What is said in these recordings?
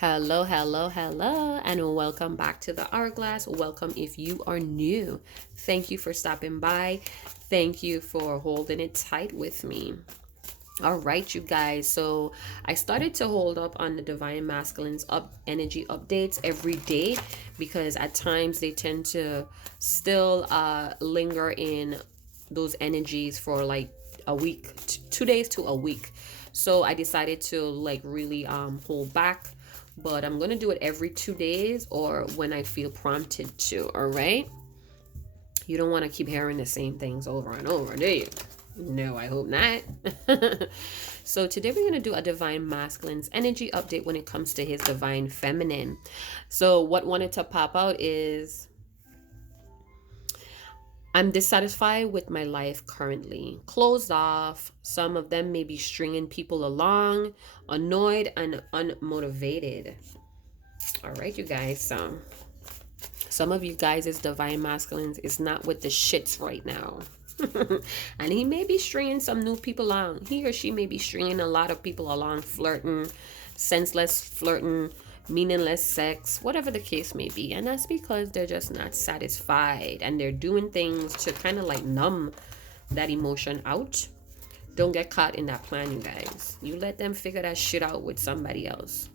Hello, hello, hello, and welcome back to the Hourglass. Welcome if you are new. Thank you for stopping by. Thank you for holding it tight with me. All right, you guys. So I started to hold up on the Divine Masculines up energy updates every day because at times they tend to still linger in those energies for like a week, 2 days to a week. So I decided to like really hold back, but I'm gonna do it every 2 days or when I feel prompted to. All right. You don't want to keep hearing the same things over and over, do you? No, I hope not. So today we're going to do a Divine Masculine's energy update when it comes to his Divine Feminine. So what wanted to pop out is I'm dissatisfied with my life currently. Closed off. Some of them may be stringing people along. Annoyed and unmotivated. All right, you guys. So some of you guys is Divine Masculines is not with the shits right now. And he may be stringing some new people along. He or she may be stringing a lot of people along, flirting, senseless flirting, meaningless sex, whatever the case may be. And that's because they're just not satisfied and they're doing things to kind of like numb that emotion out. Don't get caught in that plan, you guys. You let them figure that shit out with somebody else.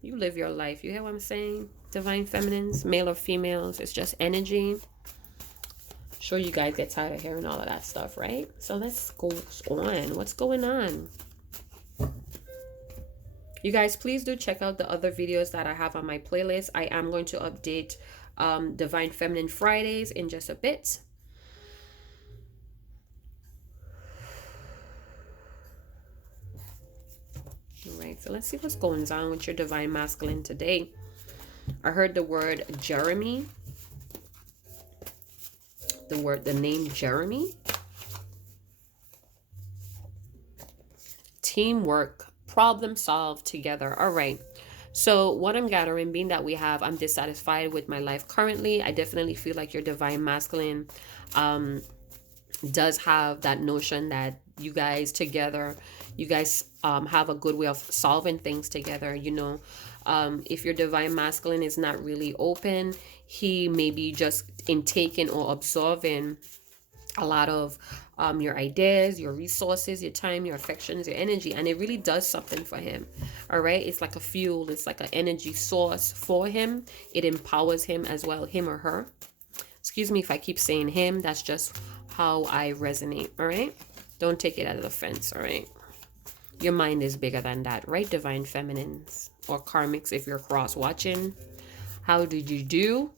You live your life. You hear what I'm saying? Divine Feminines, male or females, it's just energy. Sure, you guys get tired of hearing all of that stuff, right? So let's go on. What's going on? You guys, please do check out the other videos that I have on my playlist. I am going to update Divine Feminine Fridays in just a bit. All right, so let's see what's going on with your Divine Masculine today. I heard the word Jeremy. The name Jeremy. Teamwork, problem solve together. All right. So what I'm gathering, being that I'm dissatisfied with my life currently, I definitely feel like your Divine Masculine does have that notion that you guys together, have a good way of solving things together. If your Divine Masculine is not really open, he may be just intaking or absorbing a lot of your ideas, your resources, your time, your affections, your energy, and it really does something for him. All right, it's like a fuel, it's like an energy source for him. It empowers him as well, him or her. Excuse me if I keep saying him, that's just how I resonate. All right, don't take it as an offense. All right, your mind is bigger than that, right? Divine Feminines or karmics, if you're cross watching, how did you do?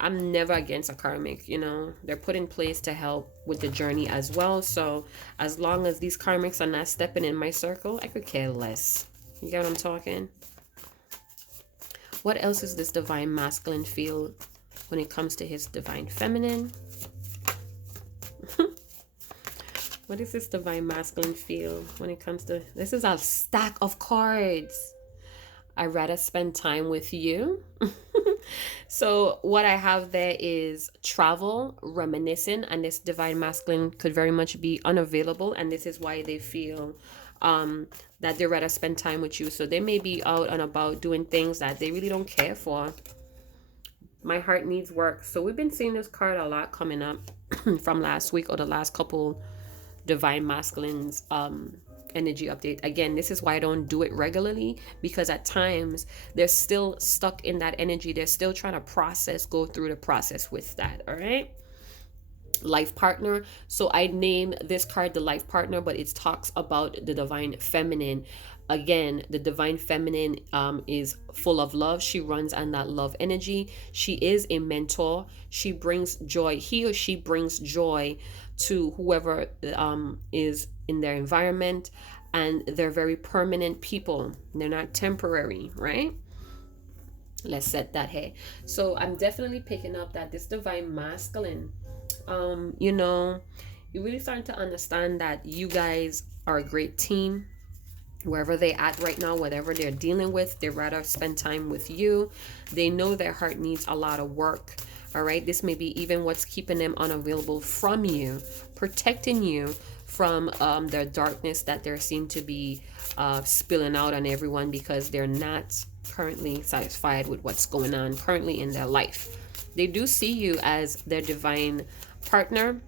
I'm never against a karmic. They're put in place to help with the journey as well. So as long as these karmics are not stepping in my circle, I could care less. You get what I'm talking? What else is this Divine Masculine feel when it comes to his Divine Feminine? What is this Divine Masculine feel when it comes to... This is a stack of cards. I'd rather spend time with you. So what I have there is travel, reminiscing, and this Divine Masculine could very much be unavailable, and this is why they feel that they'd rather spend time with you. So they may be out and about doing things that they really don't care for. My heart needs work. So we've been seeing this card a lot coming up from last week or the last couple Divine Masculines energy update. Again, this is why I don't do it regularly, because at times they're still stuck in that energy. They're still trying to go through the process with that. All right. Life partner. So I name this card the life partner, but it talks about the Divine Feminine. Again, the Divine Feminine is full of love. She runs on that love energy. She is a mentor. She brings joy. He or she brings joy to whoever is in their environment, and they're very permanent people. They're not temporary, right? Let's set that here. So I'm definitely picking up that this Divine Masculine, you're really starting to understand that you guys are a great team. Wherever they're at right now, whatever they're dealing with, they'd rather spend time with you. They know their heart needs a lot of work. All right, this may be even what's keeping them unavailable from you, protecting you from their darkness that they seem to be spilling out on everyone because they're not currently satisfied with what's going on currently in their life. They do see you as their divine partner.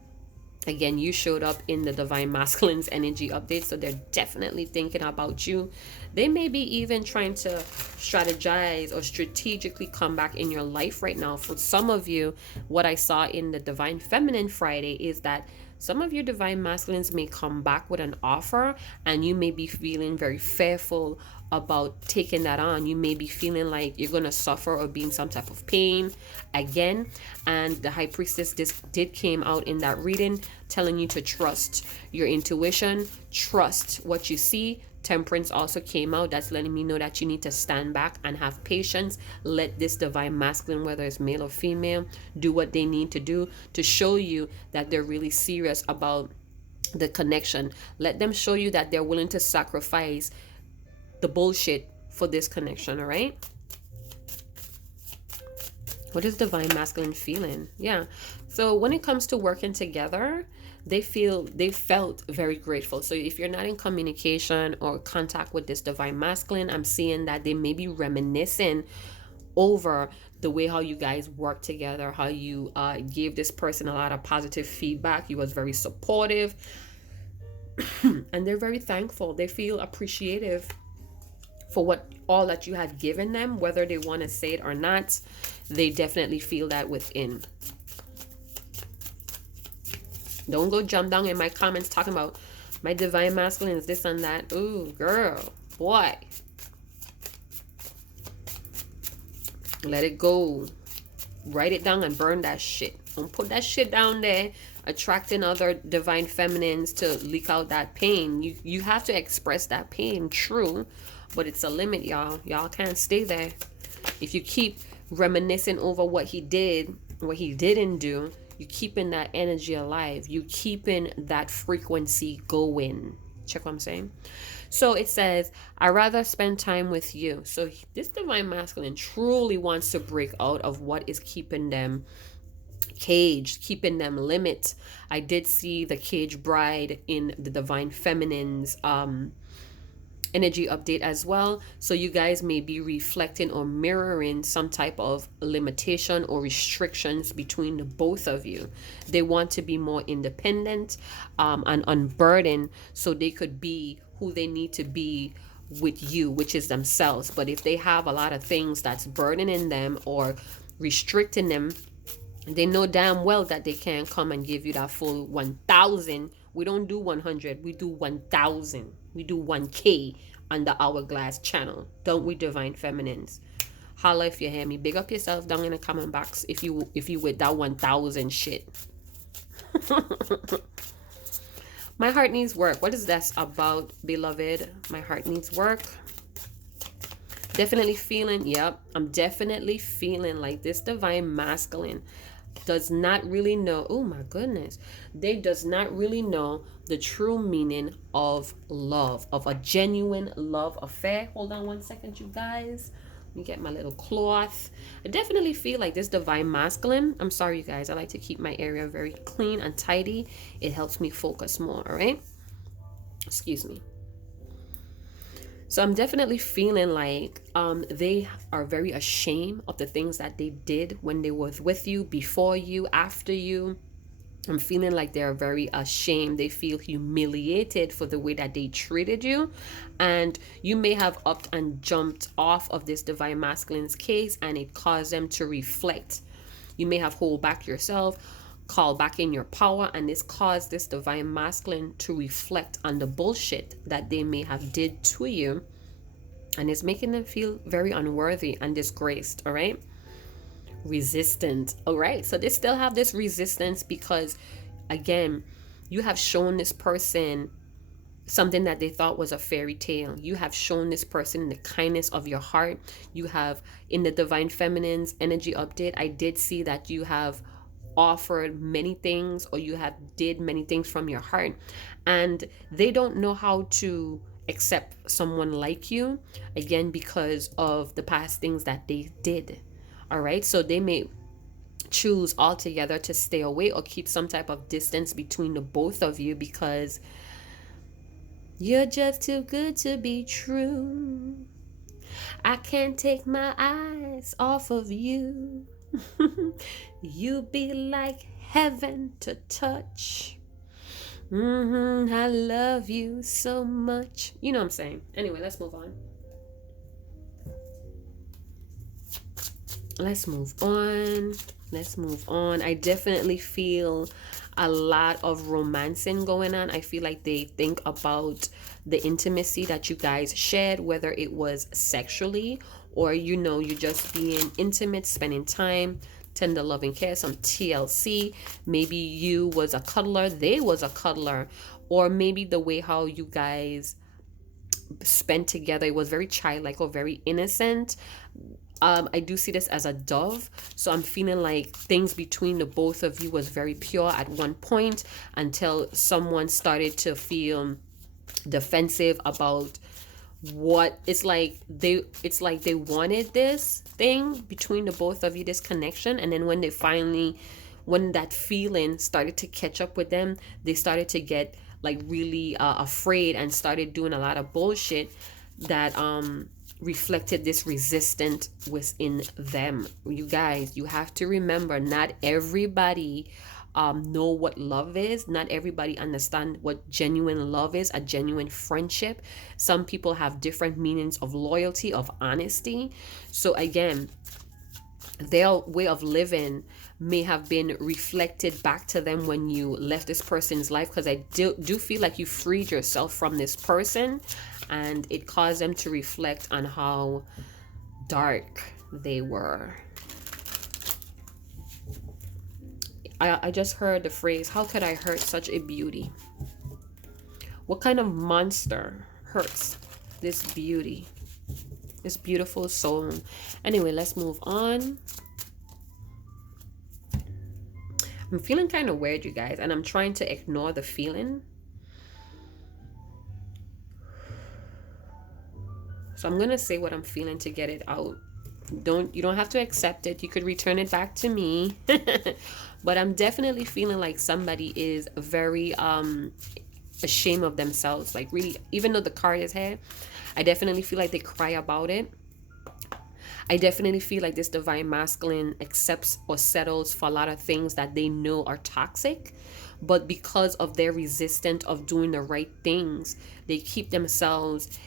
Again, you showed up in the divine masculine's energy update, so they're definitely thinking about you. They may be even trying to strategize or strategically come back in your life right now. For some of you, what I saw in the divine feminine Friday is that some of your divine masculines may come back with an offer, and you may be feeling very fearful about taking that on. You may be feeling like you're going to suffer or be in some type of pain again. And the high priestess did came out in that reading telling you to trust your intuition, trust what you see. Temperance also came out. That's letting me know that you need to stand back and have patience. Let this divine masculine, whether it's male or female, do what they need to do to show you that they're really serious about the connection. Let them show you that they're willing to sacrifice the bullshit for this connection. All right, what is divine masculine feeling? Yeah, so when it comes to working together, they felt very grateful. So if you're not in communication or contact with this divine masculine, I'm seeing that they may be reminiscing over the way how you guys work together, how you gave this person a lot of positive feedback. He was very supportive and they're very thankful. They feel appreciative for what all that you have given them, whether they want to say it or not. They definitely feel that within. Don't go jump down in my comments talking about my divine masculine is this and that. Ooh, girl, boy. Let it go. Write it down and burn that shit. Don't put that shit down there, attracting other divine feminines to leak out that pain. You have to express that pain, true, but it's a limit, y'all. Y'all can't stay there. If you keep reminiscing over what he did, what he didn't do, you keeping that energy alive. You keeping that frequency going. Check what I'm saying? So it says, I'd rather spend time with you. So this divine masculine truly wants to break out of what is keeping them caged, keeping them limit. I did see the cage bride in the divine feminine's energy update as well. So you guys may be reflecting or mirroring some type of limitation or restrictions between the both of you. They want to be more independent and unburdened so they could be who they need to be with you, which is themselves. But if they have a lot of things that's burdening them or restricting them, they know damn well that they can't come and give you that full 1,000. We don't do 100, we do 1,000. We do 1K on the Hourglass channel. Don't we, divine feminines? Holla if you hear me. Big up yourself down in the comment box if you with that 1,000 shit. My heart needs work. What is that about, beloved? My heart needs work. Definitely feeling, yep, I'm definitely feeling like this divine masculine does not really know, oh my goodness, they does not really know the true meaning of love, of a genuine love affair. Hold on one second, you guys. Let me get my little cloth. I definitely feel like this divine masculine, I'm sorry you guys, I like to keep my area very clean and tidy. It helps me focus more, all right? Excuse me. So I'm definitely feeling like they are very ashamed of the things that they did when they was with you, before you, after you. I'm feeling like they're very ashamed. They feel humiliated for the way that they treated you. And you may have upped and jumped off of this divine masculine's case, and it caused them to reflect. You may have hold back yourself, call back in your power, and this caused this divine masculine to reflect on the bullshit that they may have did to you, and it's making them feel very unworthy and disgraced. All right, resistant. All right, so they still have this resistance because, again, you have shown this person something that they thought was a fairy tale. You have shown this person the kindness of your heart. You have, in the divine feminine's energy update, I did see that you have offered many things, or you have did many things from your heart, and they don't know how to accept someone like you, again, because of the past things that they did. All right, so they may choose altogether to stay away or keep some type of distance between the both of you, because you're just too good to be true. I can't take my eyes off of you. You be like heaven to touch. I love you so much. You know what I'm saying. Anyway, let's move on. Let's move on. Let's move on. I definitely feel a lot of romancing going on. I feel like they think about the intimacy that you guys shared, whether it was sexually or, you know, you just being intimate, spending time, tender loving care, some TLC. Maybe you was a cuddler, they was a cuddler, or maybe the way how you guys spent together, it was very childlike or very innocent. I do see this as a dove, so I'm feeling like things between the both of you was very pure at one point until someone started to feel defensive about what it's like they wanted this thing between the both of you, this connection, and then when that feeling started to catch up with them, they started to get like really afraid and started doing a lot of bullshit that reflected this resistance within them. You guys, you have to remember, not everybody know what love is. Not everybody understand what genuine love is, a genuine friendship. Some people have different meanings of loyalty, of honesty. So again, their way of living may have been reflected back to them when you left this person's life, because I do feel like you freed yourself from this person and it caused them to reflect on how dark they were. I just heard the phrase, how could I hurt such a beauty? What kind of monster hurts this beauty, this beautiful soul? Anyway, let's move on. I'm feeling kind of weird, you guys, and I'm trying to ignore the feeling. So I'm gonna say what I'm feeling to get it out. You don't have to accept it. You could return it back to me. But I'm definitely feeling like somebody is very ashamed of themselves. Like really, even though the card is here, I definitely feel like they cry about it. I definitely feel like this divine masculine accepts or settles for a lot of things that they know are toxic, but because of their resistance of doing the right things, they keep themselves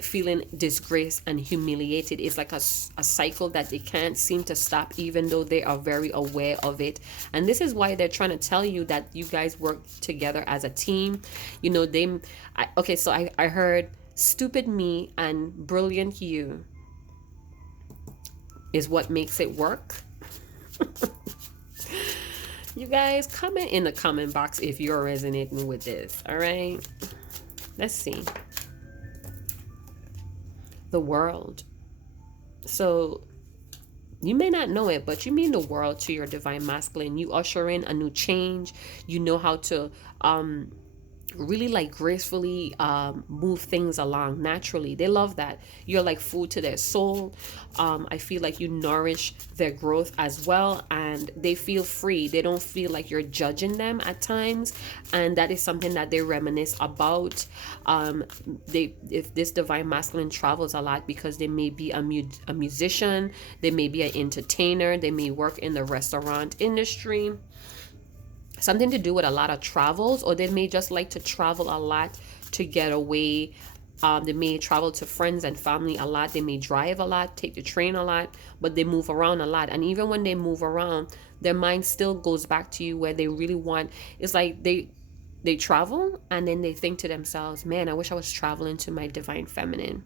feeling disgraced and humiliated. It's like a cycle that they can't seem to stop, even though they are very aware of it. And this is why they're trying to tell you that you guys work together as a team. You know, I heard stupid me and brilliant you is what makes it work. You guys, comment in the comment box if you're resonating with this. All right, let's see. The world. So you may not know it, but you mean the world to your divine masculine. You usher in a new change. You know how to really like gracefully move things along naturally. They love that. You're like food to their soul. I feel like you nourish their growth as well, and they feel free. They don't feel like you're judging them at times, and that is something that they reminisce about. If this divine masculine travels a lot, because they may be a musician, they may be an entertainer, they may work in the restaurant industry, something to do with a lot of travels, or they may just like to travel a lot to get away. They may travel to friends and family a lot. They may drive a lot, take the train a lot, but they move around a lot. And even when they move around, their mind still goes back to you, where they really want. It's like they travel and then they think to themselves, man, I wish I was traveling to my divine feminine.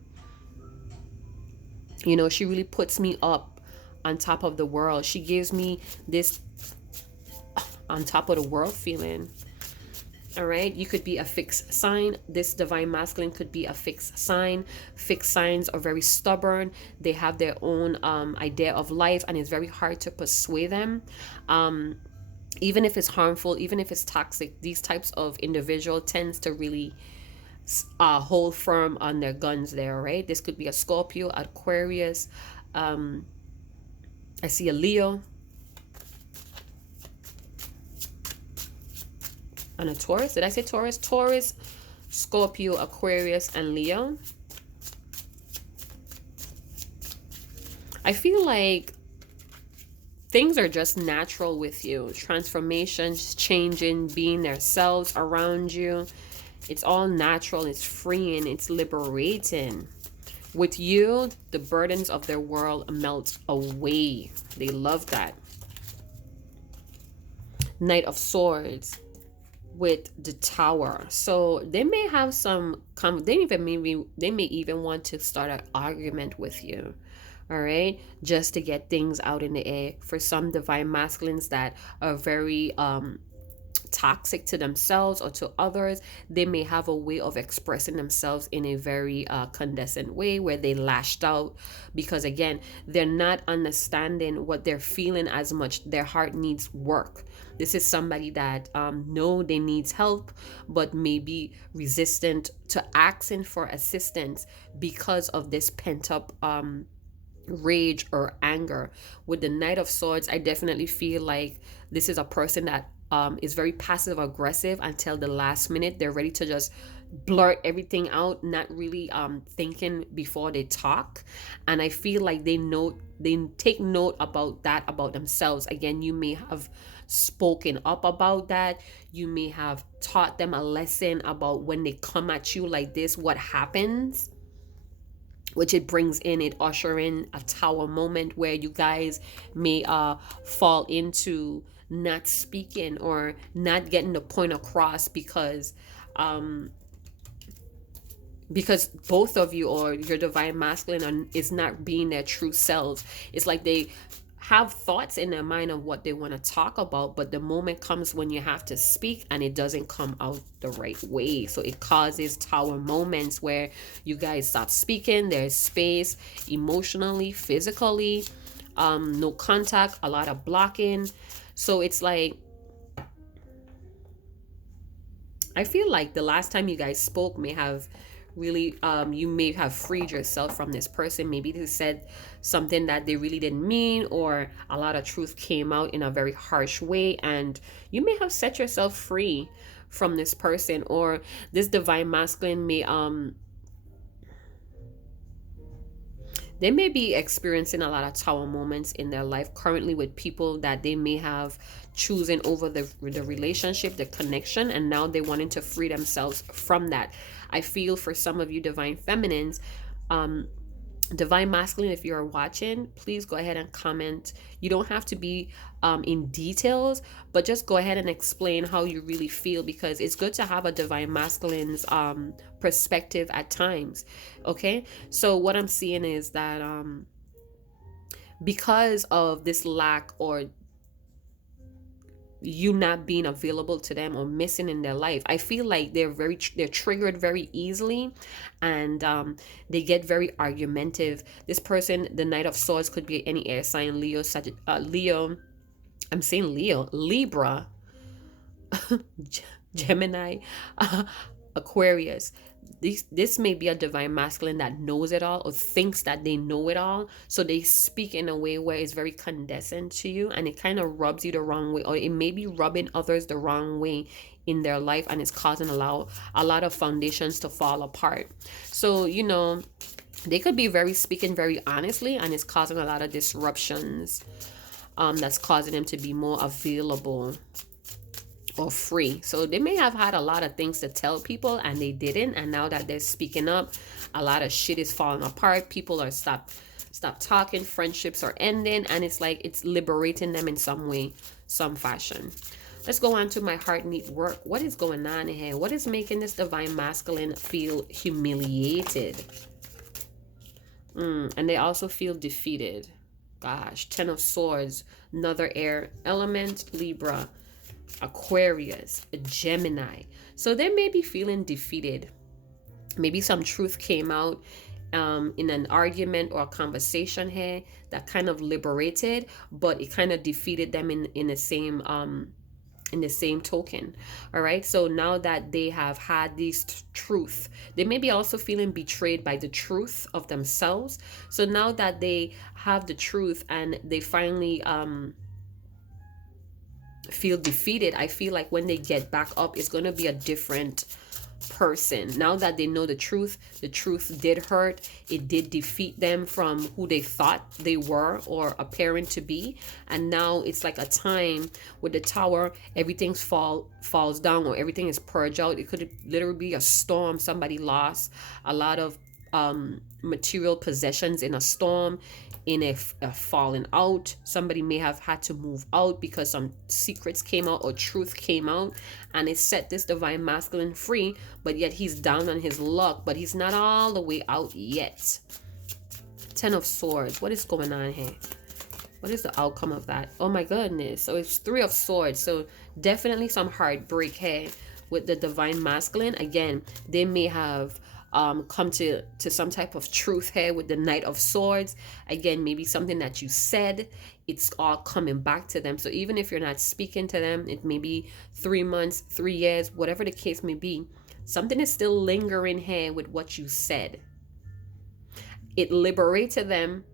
You know, she really puts me up on top of the world. She gives me this on top of the world feeling. All right, you could be a fixed sign. This divine masculine could be a fixed sign. Fixed signs are very stubborn. They have their own idea of life, and it's very hard to persuade them. Even if it's harmful, even if it's toxic, these types of individual tends to really hold firm on their guns there, right? This could be a Scorpio, Aquarius. I see a Leo. And a Taurus. Did I say Taurus? Taurus, Scorpio, Aquarius, and Leo. I feel like things are just natural with you. Transformations, changing, being themselves around you. It's all natural. It's freeing. It's liberating. With you, the burdens of their world melt away. They love that. Knight of Swords with the Tower. So they may have some they may even want to start an argument with you. All right, just to get things out in the air. For some divine masculines that are very toxic to themselves or to others, they may have a way of expressing themselves in a very condescending way where they lashed out because, again, they're not understanding what they're feeling as much. Their heart needs work. This is somebody that know they needs help but may be resistant to asking for assistance because of this pent up rage or anger. With the Knight of Swords, I definitely feel like this is a person that is very passive aggressive until the last minute. They're ready to just blurt everything out, not really thinking before they talk. And I feel like they take note about that about themselves. Again, you may have spoken up about that. You may have taught them a lesson about when they come at you like this, what happens, which it brings in, it usher in a tower moment where you guys may fall into not speaking or not getting the point across because both of you or your divine masculine is not being their true selves. It's like they have thoughts in their mind of what they want to talk about, but the moment comes when you have to speak and it doesn't come out the right way. So it causes tower moments where you guys stop speaking. There's space emotionally, physically, no contact, a lot of blocking. So it's like, I feel like the last time you guys spoke may have really you may have freed yourself from this person. Maybe they said something that they really didn't mean, or a lot of truth came out in a very harsh way, and you may have set yourself free from this person. Or this divine masculine may they may be experiencing a lot of tower moments in their life currently with people that they may have chosen over the relationship, the connection, and now they wanting to free themselves from that. I feel for some of you divine feminines, divine masculine, if you're watching, please go ahead and comment. You don't have to be in details, but just go ahead and explain how you really feel, because it's good to have a divine masculine's perspective at times. Okay, so what I'm seeing is that because of this lack or you not being available to them or missing in their life, I feel like they're triggered very easily, and they get very argumentative. This person, the Knight of Swords, could be any air sign: Leo, I'm saying Leo, Libra, Gemini, Aquarius. This may be a divine masculine that knows it all or thinks that they know it all, so they speak in a way where it's very condescending to you, and it kind of rubs you the wrong way, or it may be rubbing others the wrong way in their life, and it's causing a lot of foundations to fall apart. So they could be speaking very honestly, and it's causing a lot of disruptions, that's causing them to be more available or free. So they may have had a lot of things to tell people and they didn't, and now that they're speaking up, a lot of shit is falling apart. People are stop talking, friendships are ending, and it's like it's liberating them in some way, some fashion. Let's go on to my heart need work. What is going on here? What is making this divine masculine feel humiliated? And they also feel defeated. Gosh, 10 of Swords, another air element, Libra, Aquarius, Gemini. So they may be feeling defeated. Maybe some truth came out in an argument or a conversation here that kind of liberated, but it kind of defeated them in the same token. All right, so now that they have had this truth, they may be also feeling betrayed by the truth of themselves. So now that they have the truth and they finally feel defeated. I feel like when they get back up, it's going to be a different person. Now that they know the truth did hurt. It did defeat them from who they thought they were or appearing to be. And now it's like a time with the Tower, everything falls down, or everything is purged out. It could literally be a storm. Somebody lost a lot of material possessions in a storm, in a falling out. Somebody may have had to move out because some secrets came out or truth came out, and it set this divine masculine free. But yet he's down on his luck, but he's not all the way out yet. 10 of Swords. What is going on here? What is the outcome of that? Oh my goodness. So it's 3 of Swords. So definitely some heartbreak here with the divine masculine. Again, they may have come to some type of truth here with the Knight of Swords. Again, maybe something that you said, it's all coming back to them. So even if you're not speaking to them, it may be 3 months, 3 years, whatever the case may be, something is still lingering here with what you said. It liberated them,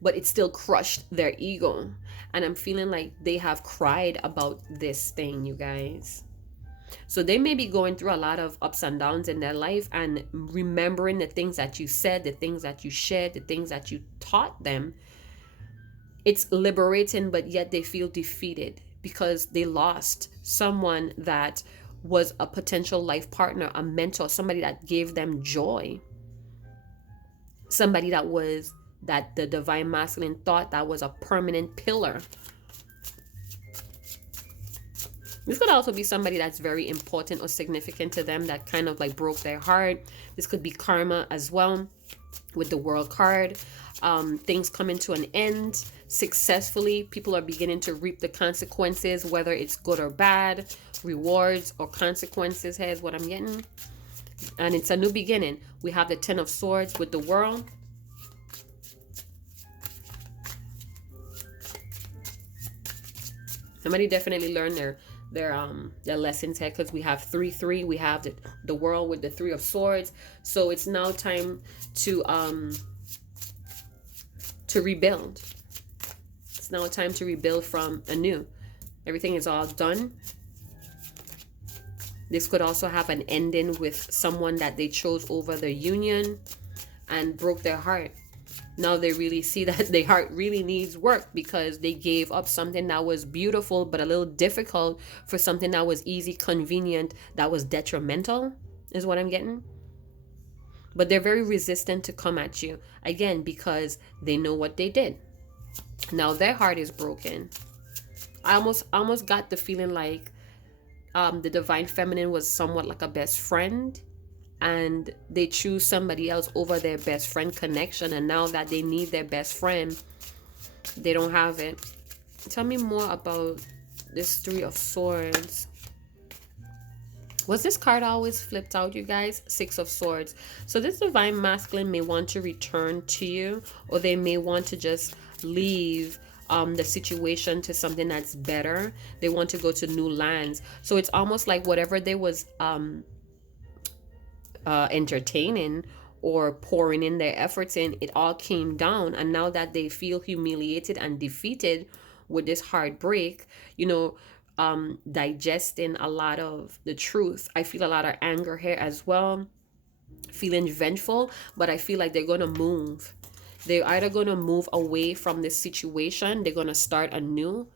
but it still crushed their ego. And I'm feeling like they have cried about this thing, you guys. So they may be going through a lot of ups and downs in their life, and remembering the things that you said, the things that you shared, the things that you taught them. It's liberating, but yet they feel defeated because they lost someone that was a potential life partner, a mentor, somebody that gave them joy. Somebody that the divine masculine thought that was a permanent pillar. This could also be somebody that's very important or significant to them that kind of like broke their heart. This could be karma as well with the World card. Things coming to an end successfully. People are beginning to reap the consequences, whether it's good or bad. Rewards or consequences here is what I'm getting. And it's a new beginning. We have the 10 of Swords with the World. Somebody definitely learned their lessons here, because we have 3-3. We have the World with the 3 of Swords. So it's now time to rebuild. It's now time to rebuild from anew. Everything is all done. This could also have an ending with someone that they chose over their union and broke their heart. Now they really see that their heart really needs work, because they gave up something that was beautiful but a little difficult for something that was easy, convenient, that was detrimental, is what I'm getting. But they're very resistant to come at you, again, because they know what they did. Now their heart is broken. I almost got the feeling like the divine feminine was somewhat like a best friend, and they choose somebody else over their best friend connection, and now that they need their best friend, they don't have it. Tell me more about this 3 of Swords. Was this card always flipped out, you guys? 6 of Swords. So this divine masculine may want to return to you, or they may want to just leave the situation to something that's better. They want to go to new lands. So it's almost like whatever they was entertaining or pouring in their efforts in, it all came down. And now that they feel humiliated and defeated with this heartbreak, digesting a lot of the truth. I feel a lot of anger here as well, feeling vengeful, but I feel like they're going to move. They're either going to move away from this situation, they're going to start anew,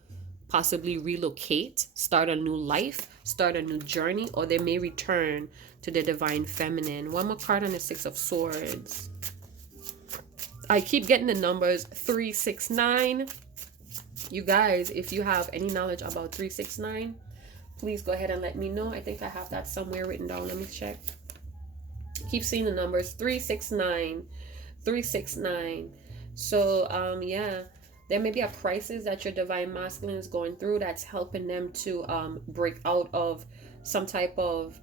possibly relocate, start a new life, start a new journey, or they may return to the divine feminine. One more card on the 6 of Swords. I keep getting the numbers 369. You guys, if you have any knowledge about 369, please go ahead and let me know. I think I have that somewhere written down. Let me check. Keep seeing the numbers 369, 369. So yeah, there may be a crisis that your divine masculine is going through that's helping them to break out of some type of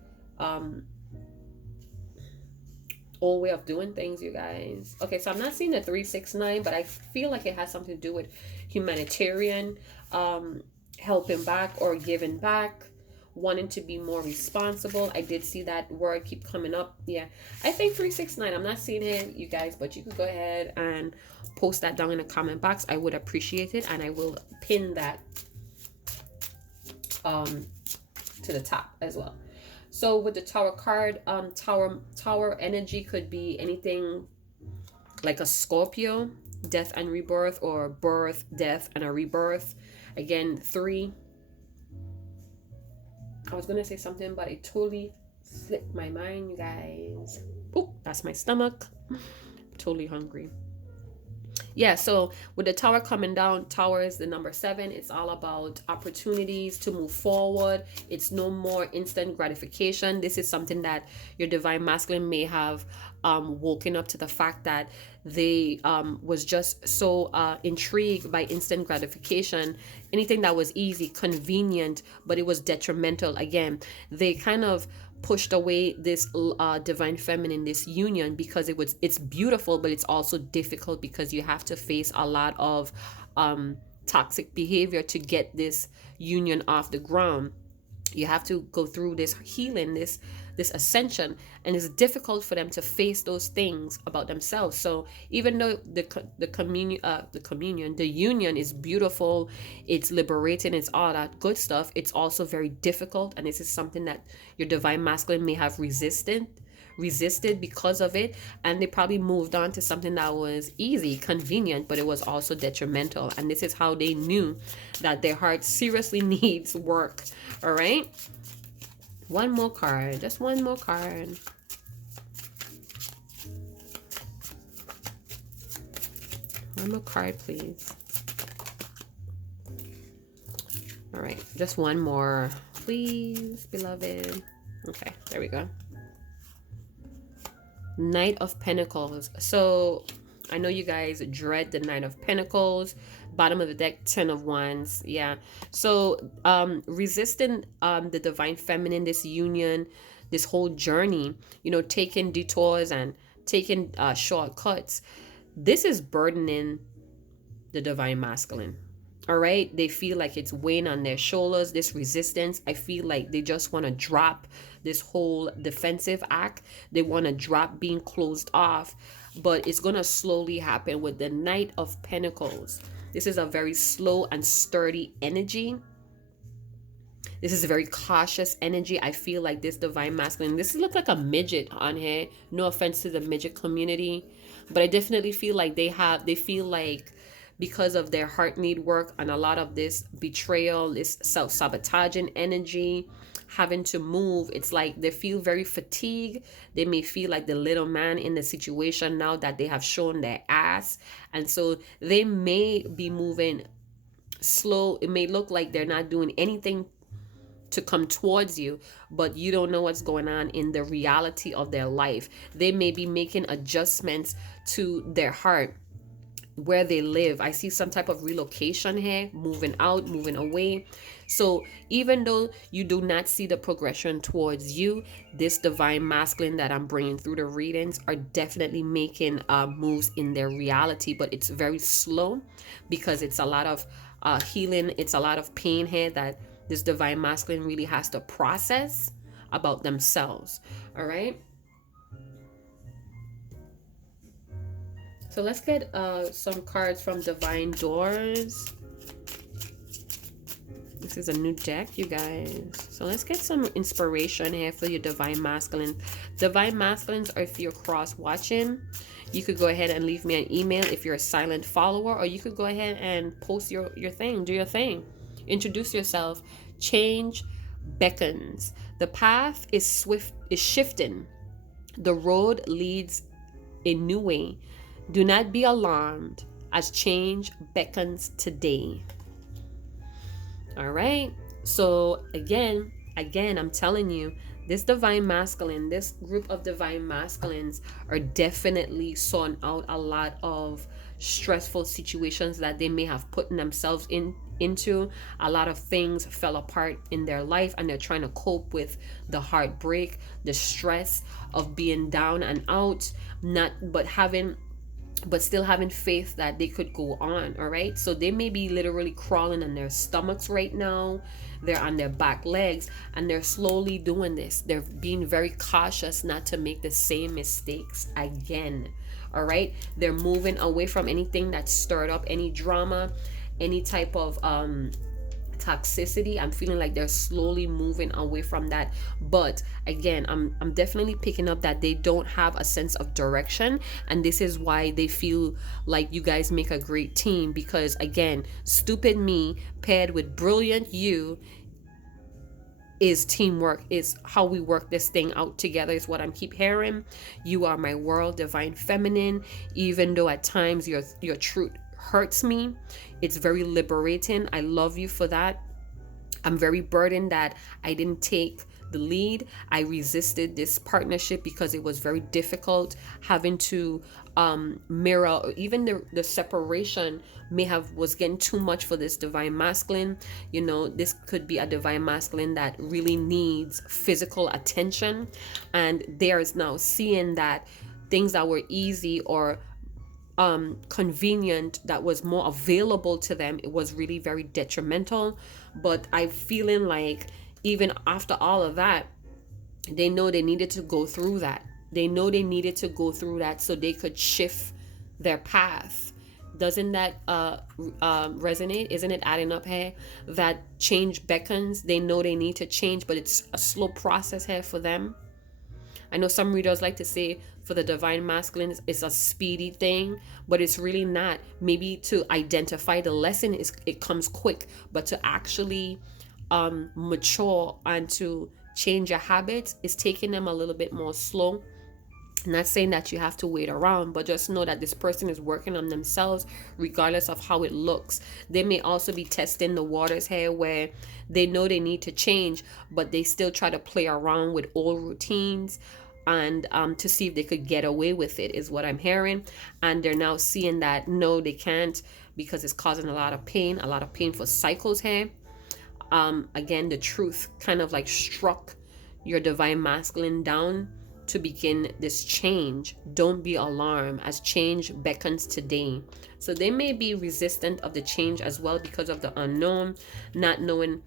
old way of doing things, you guys. Okay, so I'm not seeing the 369, but I feel like it has something to do with humanitarian, helping back or giving back, wanting to be more responsible. I did see that word keep coming up. Yeah, I think 369. I'm not seeing it, you guys, but you could go ahead and post that down in the comment box. I would appreciate it, and I will pin that to the top as well. So with the Tower card, Tower energy could be anything like a Scorpio, death and rebirth, or birth, death, and a rebirth. Again, 3. I was gonna say something, but it totally slipped my mind, you guys. Oh, that's my stomach. Totally hungry. Yeah, so with the Tower coming down, Tower is the number 7. It's all about opportunities to move forward. It's no more instant gratification. This is something that your divine masculine may have woken up to the fact that they was just so intrigued by instant gratification. Anything that was easy, convenient, but it was detrimental. Again, they kind of pushed away this divine feminine, this union, because it's beautiful, but it's also difficult because you have to face a lot of toxic behavior to get this union off the ground. You have to go through this healing, this ascension, and it's difficult for them to face those things about themselves. So even though the union is beautiful, it's liberating, it's all that good stuff, it's also very difficult, and this is something that your divine masculine may have resisted because of it, and they probably moved on to something that was easy, convenient, but it was also detrimental. And this is how they knew that their heart seriously needs work. All right, one more card, just one more card. One more card, please. All right, just one more, please, beloved. Okay, there we go. Knight of Pentacles. So I know you guys dread the Knight of Pentacles. Bottom of the deck, 10 of Wands. Yeah. So resisting the divine feminine, this union, this whole journey, you know, taking detours and taking shortcuts. This is burdening the divine masculine. All right, they feel like it's weighing on their shoulders, this resistance. I feel like they just want to drop this whole defensive act. They want to drop being closed off, but it's going to slowly happen with the Knight of Pentacles. This is a very slow and sturdy energy. This is a very cautious energy. I feel like this divine masculine, this looks like a midget on here. No offense to the midget community, but I definitely feel like they feel like, because of their heart need work and a lot of this betrayal, this self-sabotaging energy, having to move, it's like they feel very fatigued. They may feel like the little man in the situation now that they have shown their ass, and so they may be moving slow. It may look like they're not doing anything to come towards you, but you don't know what's going on in the reality of their life. They may be making adjustments to their heart, where they live. I see some type of relocation here, moving out, moving away. So even though you do not see the progression towards you, this divine masculine that I'm bringing through the readings are definitely making moves in their reality, but it's very slow because it's a lot of healing. It's a lot of pain here that this divine masculine really has to process about themselves. All right. So let's get some cards from Divine Doors. This is a new deck, you guys. So let's get some inspiration here for your divine masculine. Divine masculines, or if you're cross watching, you could go ahead and leave me an email if you're a silent follower, or you could go ahead and post your thing, do your thing. Introduce yourself. Change beckons. The path is shifting. The road leads a new way. Do not be alarmed as change beckons today. All right. So again, I'm telling you, this divine masculine, this group of divine masculines are definitely sorting out a lot of stressful situations that they may have put themselves into. A lot of things fell apart in their life, and they're trying to cope with the heartbreak, the stress of being down and out, but still having faith that they could go on. All right, so they may be literally crawling on their stomachs right now. They're on their back legs, and they're slowly doing this. They're being very cautious not to make the same mistakes again. All right, they're moving away from anything that stirred up any drama, any type of toxicity. I'm feeling like they're slowly moving away from that. But again, I'm definitely picking up that they don't have a sense of direction, and this is why they feel like you guys make a great team, because again, stupid me paired with brilliant you is teamwork, is how we work this thing out together, is what I'm keep hearing. You are my world, divine feminine. Even though at times your truth hurts me, it's very liberating. I love you for that. I'm very burdened that I didn't take the lead. I resisted this partnership because it was very difficult having to mirror, or even the separation was getting too much for this divine masculine. You know, this could be a divine masculine that really needs physical attention, and there is now seeing that things that were easy or convenient, that was more available to them, it was really very detrimental. But I'm feeling like even after all of that, they know they needed to go through that. They know they needed to go through that so they could shift their path. Doesn't that resonate? Isn't it adding up here? That change beckons. They know they need to change, but it's a slow process here for them. I know some readers like to say for the divine masculine, it's a speedy thing, but it's really not. Maybe to identify the lesson, it comes quick, but to actually mature and to change your habits is taking them a little bit more slow. I'm not saying that you have to wait around, but just know that this person is working on themselves regardless of how it looks. They may also be testing the waters here, where they know they need to change, but they still try to play around with old routines and to see if they could get away with it, is what I'm hearing. And they're now seeing that no, they can't, because it's causing a lot of painful cycles here. Again, the truth kind of like struck your divine masculine down to begin this change. Don't be alarmed, as change beckons today. So they may be resistant of the change as well because of the unknown, not knowing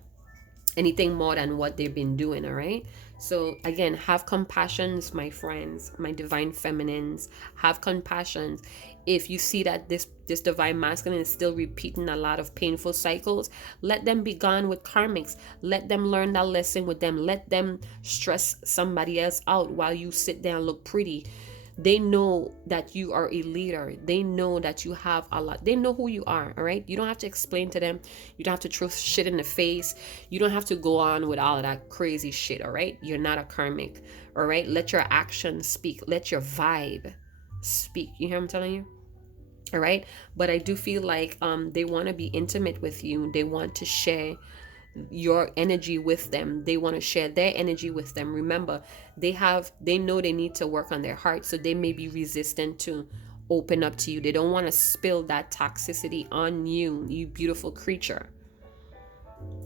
anything more than what they've been doing. All right. So again, have compassion, my friends, my divine feminines. Have compassion. If you see that this divine masculine is still repeating a lot of painful cycles, let them be gone with karmics. Let them learn that lesson with them. Let them stress somebody else out while you sit there and look pretty. They know that you are a leader. They know that you have a lot. They know who you are, all right? You don't have to explain to them. You don't have to throw shit in the face. You don't have to go on with all of that crazy shit, all right? You're not a karmic, all right? Let your actions speak. Let your vibe speak. You hear what I'm telling you? All right? But I do feel like they want to be intimate with you. They want to share your energy with them. They want to share their energy with them. Remember, they know they need to work on their heart, so they may be resistant to open up to you. They don't want to spill that toxicity on you, you beautiful creature.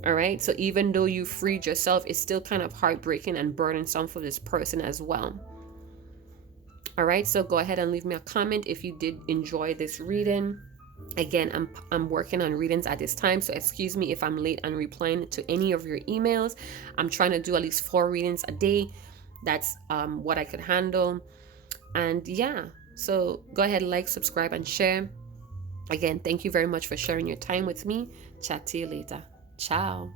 All right, so even though you freed yourself, it's still kind of heartbreaking and burdensome for this person as well. All right, so go ahead and leave me a comment if you did enjoy this reading. Again, I'm working on readings at this time, so excuse me if I'm late on replying to any of your emails. I'm trying to do at least 4 readings a day. That's what I could handle. And yeah, so go ahead, like, subscribe, and share. Again, thank you very much for sharing your time with me. Chat to you later. Ciao.